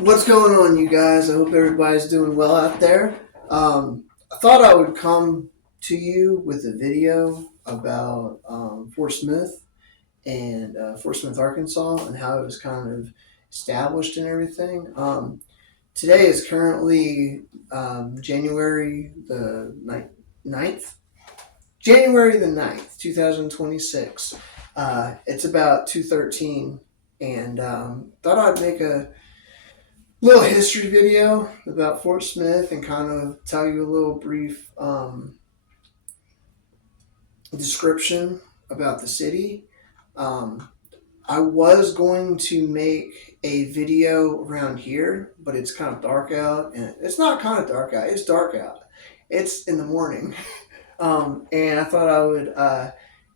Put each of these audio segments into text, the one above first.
What's going on, you guys? I hope everybody's doing well out there. I thought I would come to you with a video about Fort Smith and Fort Smith, Arkansas, and how it was kind of established and everything. Today is currently January the ninth. January the 9th, 2026. It's about 2:13, and thought I'd make a little history video about Fort Smith and kind of tell you a little brief description about the city. Um, I was going to make a video around here, but it's kind of dark out, and it's not kind of dark out. It's dark out. It's in the morning, and I thought I would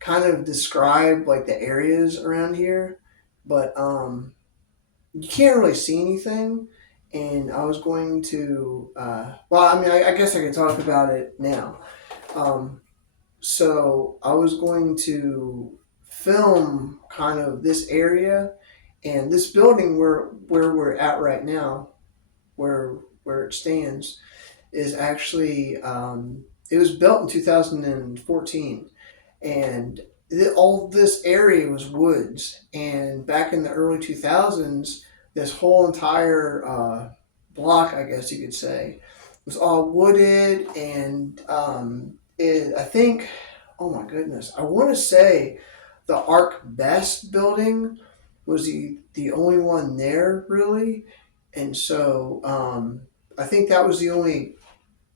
kind of describe like the areas around here, but you can't really see anything. And I was going to, I guess I could talk about it now. Um, so I was going to film kind of this area and this building where we're at right now, where it stands, is actually it was built in 2014, and all this area was woods. And back in the early 2000s, this whole entire block, I guess you could say, was all wooded. And I think, oh my goodness, I want to say the Arc Best building was the only one there, really. And so I think that was the only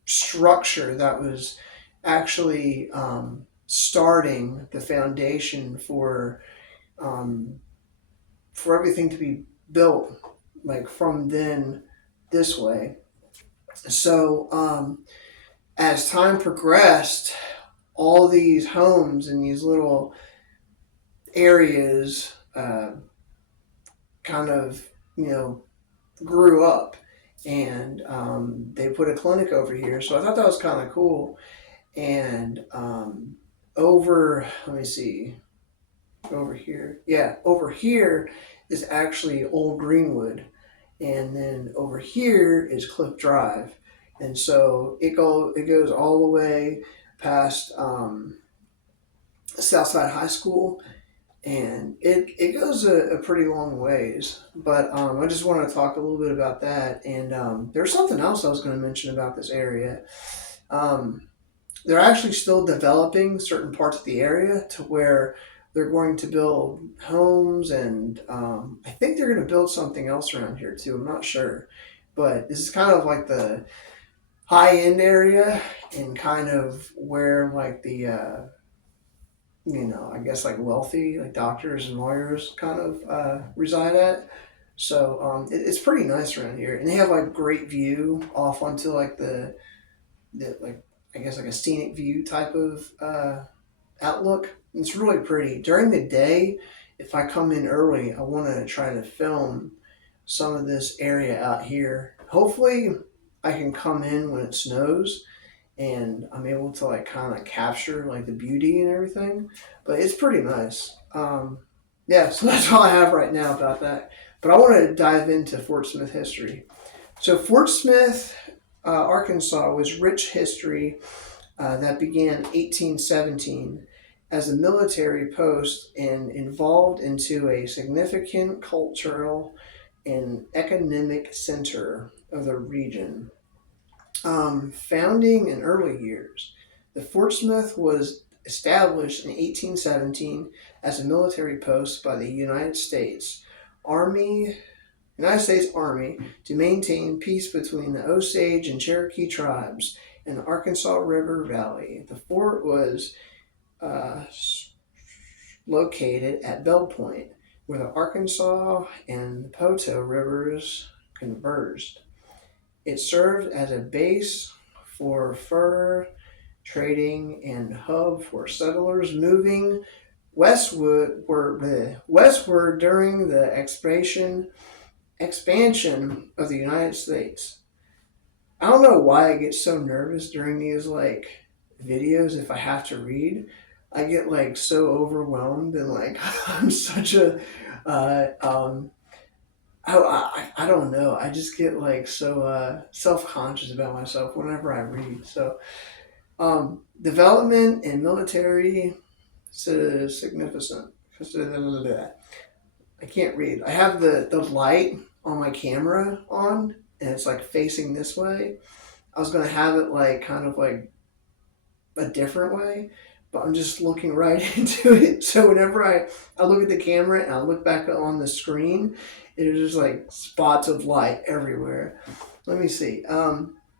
structure that was actually starting the foundation um, for everything to be built, like from then this way. So as time progressed, all these homes and these little areas kind of grew up, and they put a clinic over here. So I thought that was kind of cool. And let me see, over here. Yeah, over here is actually Old Greenwood, and then over here is Cliff Drive, and so it goes all the way past Southside High School, and it goes a pretty long ways. But I just want to talk a little bit about that, and there's something else I was going to mention about this area. Um, they're actually still developing certain parts of the area to where they're going to build homes, and I think they're going to build something else around here too. I'm not sure, but this is kind of like the high end area, and kind of where like the I guess like wealthy like doctors and lawyers kind of reside at. So it's pretty nice around here, and they have like great view off onto like the like, I guess like a scenic view type of outlook. It's really pretty. During the day, if I come in early, I want to try to film some of this area out here. Hopefully, I can come in when it snows, and I'm able to like kind of capture like the beauty and everything. But it's pretty nice. Yeah, so that's all I have right now about that. But I want to dive into Fort Smith history. So Fort Smith, Arkansas, was rich history that began 1817 as a military post and evolved into a significant cultural and economic center of the region. Founding in early years, the Fort Smith was established in 1817 as a military post by the Army United States Army to maintain peace between the Osage and Cherokee tribes in the Arkansas River Valley. The fort was uh, located at Bell Point, where the Arkansas and Poto rivers converged. It served as a base for fur trading and hub for settlers moving westward during the expansion of the United States. I don't know why I get so nervous during these like videos if I have to read. I get like so overwhelmed, and like I'm such a uh, um, I don't know. I just get like so self-conscious about myself whenever I read. So development and military significant. I can't read. I have the light on my camera on, and it's like facing this way. I was gonna have it like kind of like a different way, but I'm just looking right into it. So whenever I look at the camera and I look back on the screen, it's just like spots of light everywhere. Let me see.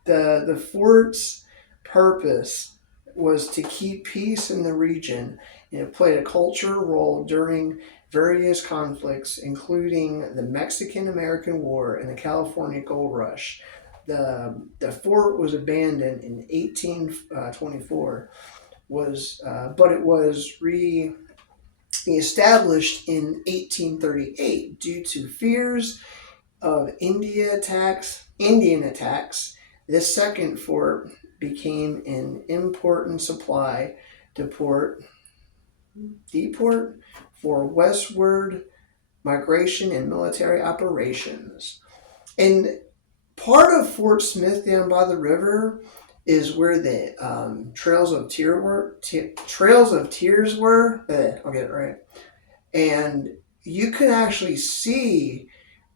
The fort's purpose was to keep peace in the region, and it played a cultural role during various conflicts, including the Mexican American War and the California Gold Rush. The fort was abandoned in 1824, but it was reestablished in 1838 due to fears of Indian attacks. This second fort became an important supply depot for westward migration and military operations. And part of Fort Smith down by the river is where the Trails of Tears were. I'll get it right. And you can actually see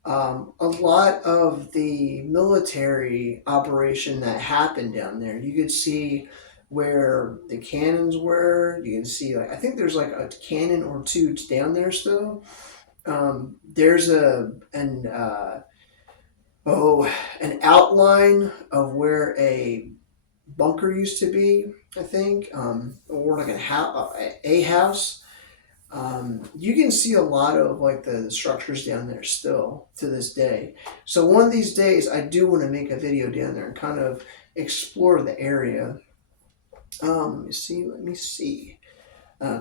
a lot of the military operation that happened down there. You could see where the cannons were. You can see, like, I think there's like a cannon or two down there still. There's an outline of where a bunker used to be, I think, or like a house. You can see a lot of like the structures down there still to this day. So one of these days, I do want to make a video down there and kind of explore the area. Let me see.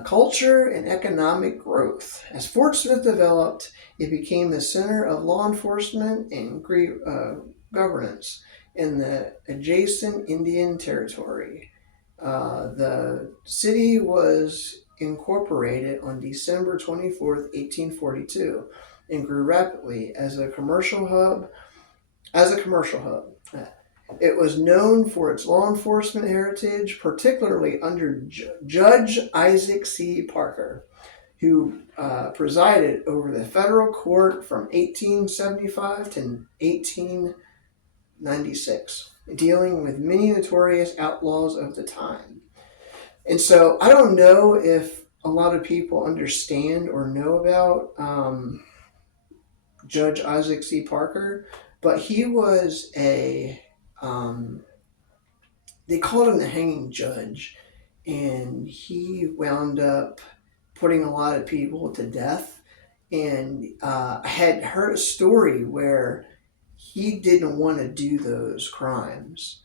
Culture and economic growth. As Fort Smith developed, it became the center of law enforcement and governance in the adjacent Indian Territory. The city was incorporated on December 24th, 1842, and grew rapidly as a commercial hub. It was known for its law enforcement heritage, particularly under Judge Isaac C. Parker, who presided over the federal court from 1875 to 1896, dealing with many notorious outlaws of the time. And so I don't know if a lot of people understand or know about Judge Isaac C. Parker, but he was they called him the hanging judge, and he wound up putting a lot of people to death. And I had heard a story where he didn't want to do those crimes.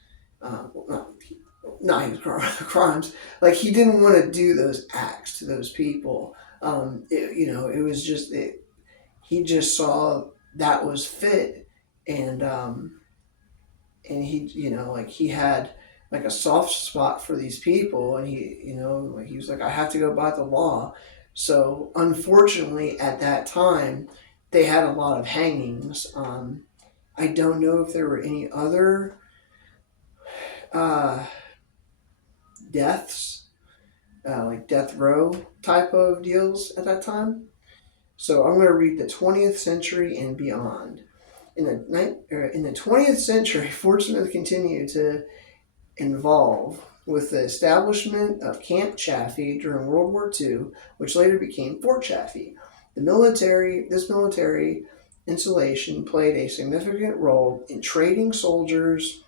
Not his crimes. Like, he didn't want to do those acts to those people. It was just he just saw that was fit, and he, like, he had like a soft spot for these people, and he was like, I have to go by the law. So unfortunately, at that time, they had a lot of hangings. I don't know if there were any other deaths, like death row type of deals at that time. So I'm going to read the 20th century and beyond. In the 20th century, Fort Smith continued to involve with the establishment of Camp Chaffee during World War II, which later became Fort Chaffee. This military installation played a significant role in training soldiers,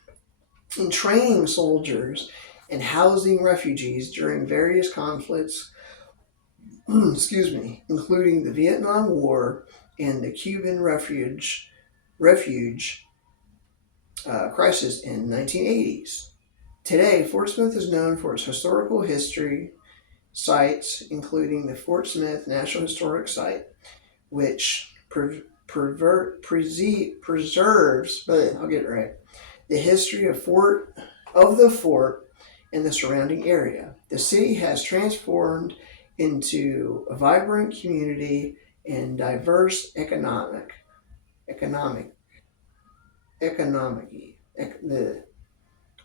and housing refugees during various conflicts, including the Vietnam War and the Cuban refuge crisis in the 1980s. Today, Fort Smith is known for its historical history sites, including the Fort Smith National Historic Site, which preserves, I'll get it right, the history of the fort and the surrounding area. The city has transformed into a vibrant community and diverse economic economic, the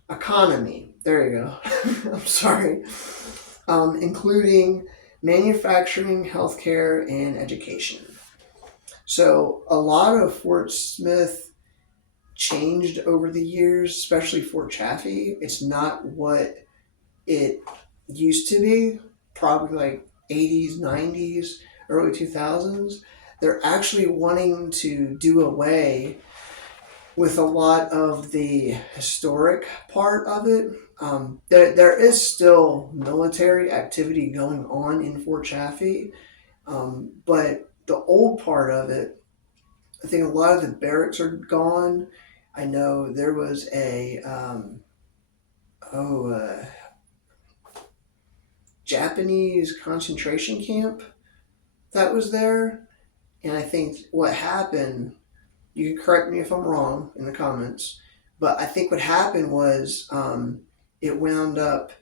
economy. There you go. I'm sorry. Including manufacturing, healthcare, and education. So a lot of Fort Smith changed over the years, especially Fort Chaffee. It's not what it used to be, probably like 80s, 90s, early 2000s. They're actually wanting to do away with a lot of the historic part of it. There is still military activity going on in Fort Chaffee, but the old part of it, I think a lot of the barracks are gone. I know there was a oh Japanese concentration camp that was there, and I think what happened. You can correct me if I'm wrong in the comments, but I think what happened was it wound up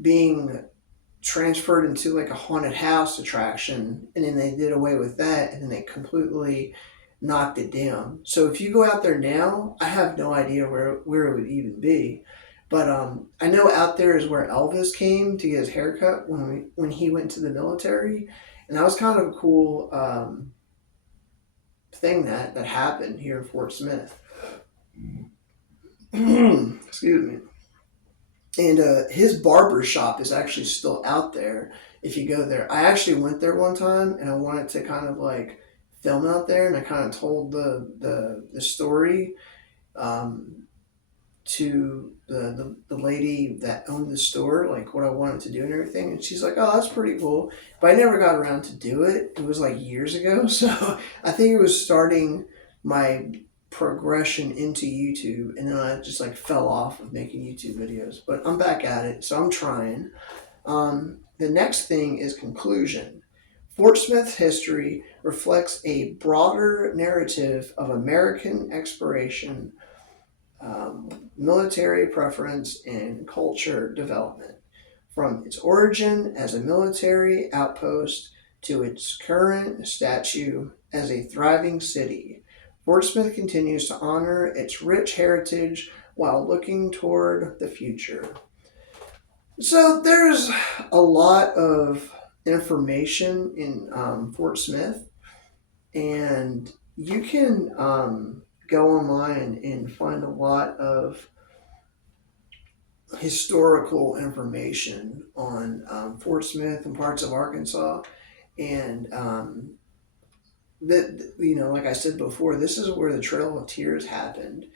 being transferred into like a haunted house attraction, and then they did away with that, and then they completely knocked it down. So if you go out there now, I have no idea where it would even be. But I know out there is where Elvis came to get his haircut when he went to the military, and that was kind of a cool thing that happened here in Fort Smith. Excuse me. And his barber shop is actually still out there if you go there. I actually went there one time and I wanted to kind of like film out there, and I kind of told the story um, to the lady that owned the store, like what I wanted to do and everything. And she's like, oh, that's pretty cool. But I never got around to do it. It was like years ago. So I think it was starting my progression into YouTube, and then I just like fell off of making YouTube videos. But I'm back at it, so I'm trying. The next thing is conclusion. Fort Smith history reflects a broader narrative of American exploration, military preference, and culture development. From its origin as a military outpost to its current statue as a thriving city, Fort Smith continues to honor its rich heritage while looking toward the future. So there's a lot of information in Fort Smith, and you can go online and find a lot of historical information on Fort Smith and parts of Arkansas. And that, you know, like I said before, this is where the Trail of Tears happened,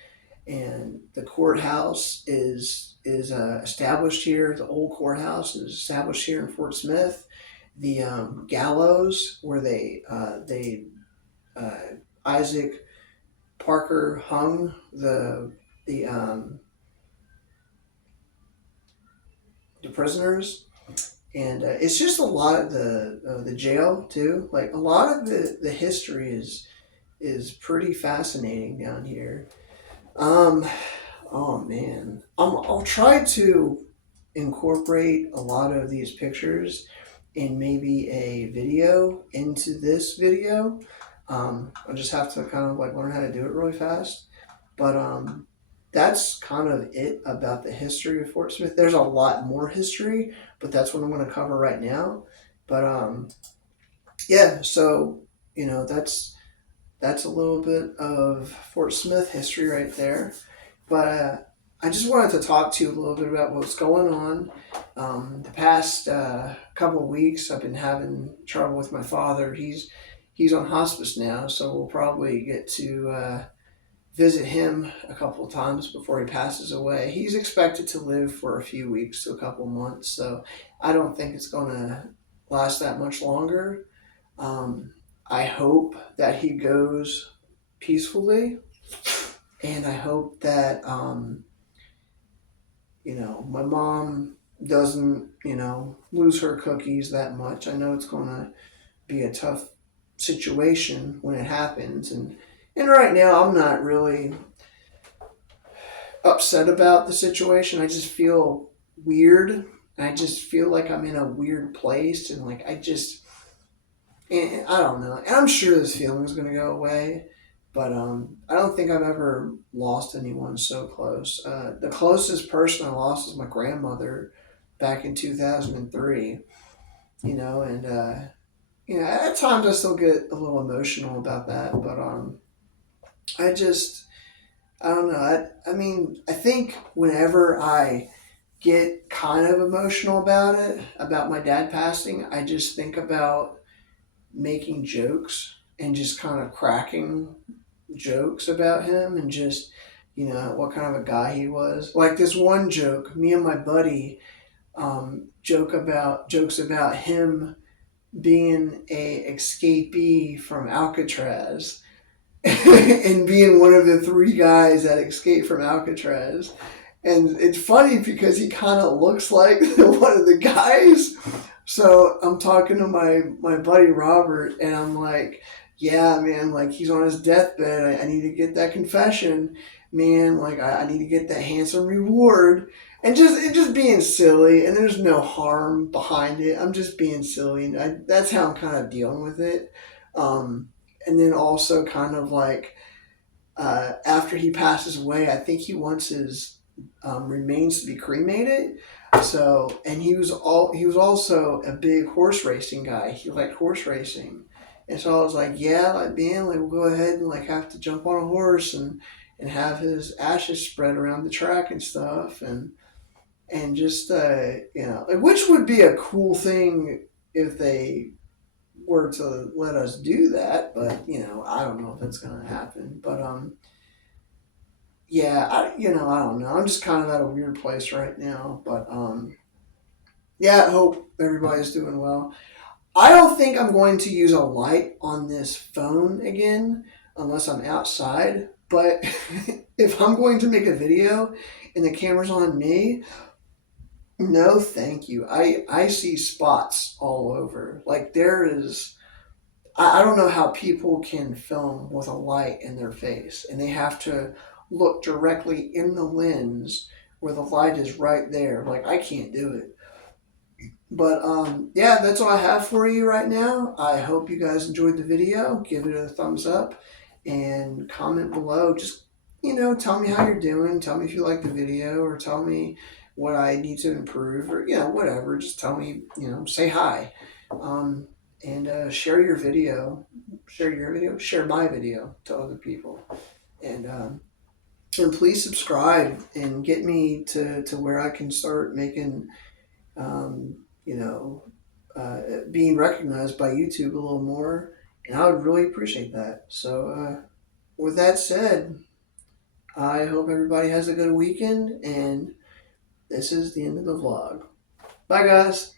and the courthouse is established here. The old courthouse is established here in Fort Smith. The gallows where Isaac Parker hung the prisoners, and it's just a lot of the jail too. Like a lot of the history is pretty fascinating down here. Oh man, I'll try to incorporate a lot of these pictures in maybe a video into this video. I just have to kind of like learn how to do it really fast. But that's kind of it about the history of Fort Smith. There's a lot more history, but that's what I'm going to cover right now. But yeah, so you know that's a little bit of Fort Smith history right there. But I just wanted to talk to you a little bit about what's going on. The past couple of weeks, I've been having trouble with my father. He's on hospice now, so we'll probably get to visit him a couple of times before he passes away. He's expected to live for a few weeks to a couple of months, so I don't think it's going to last that much longer. I hope that he goes peacefully, and I hope that my mom doesn't lose her cookies that much. I know it's going to be a tough situation when it happens, and right now I'm not really upset about the situation. I just feel weird. I just feel like I'm in a weird place, and like and I don't know. And I'm sure this feeling is going to go away, But I don't think I've ever lost anyone so close. The closest person I lost was my grandmother back in 2003. You know, and at times I still get a little emotional about that. But I just I don't know. I mean, I think whenever I get kind of emotional about it, about my dad passing, I just think about making jokes and just kind of cracking jokes about him and just, what kind of a guy he was. Like this one joke, me and my buddy jokes about him being a escapee from Alcatraz and being one of the three guys that escaped from Alcatraz. And it's funny because he kind of looks like one of the guys. So I'm talking to my buddy Robert, and I'm like, yeah, man, like he's on his deathbed. I need to get that confession, man. Like I need to get that handsome reward, and just being silly. And there's no harm behind it. I'm just being silly. And that's how I'm kind of dealing with it. Um, and then also kind of like after he passes away, I think he wants his remains to be cremated. So, and he was also a big horse racing guy. He liked horse racing, and so I was like, yeah, like man, like we'll go ahead and like have to jump on a horse and have his ashes spread around the track and stuff, and just like, which would be a cool thing if they were to let us do that, but I don't know if that's gonna happen. But yeah, I don't know. I'm just kind of at a weird place right now, but yeah, I hope everybody's doing well. I don't think I'm going to use a light on this phone again unless I'm outside. But if I'm going to make a video and the camera's on me, no, thank you. I see spots all over. Like there is. I don't know how people can film with a light in their face and they have to look directly in the lens where the light is right there. Like I can't do it. But yeah, that's all I have for you right now. I hope you guys enjoyed the video. Give it a thumbs up and comment below. Just tell me how you're doing. Tell me if you like the video, or tell me what I need to improve, or whatever. Just tell me. Say hi. Um, and share my video to other people, and please subscribe and get me to where I can start making, um, you know, being recognized by YouTube a little more, and I would really appreciate that. So, with that said, I hope everybody has a good weekend, and this is the end of the vlog. Bye, guys.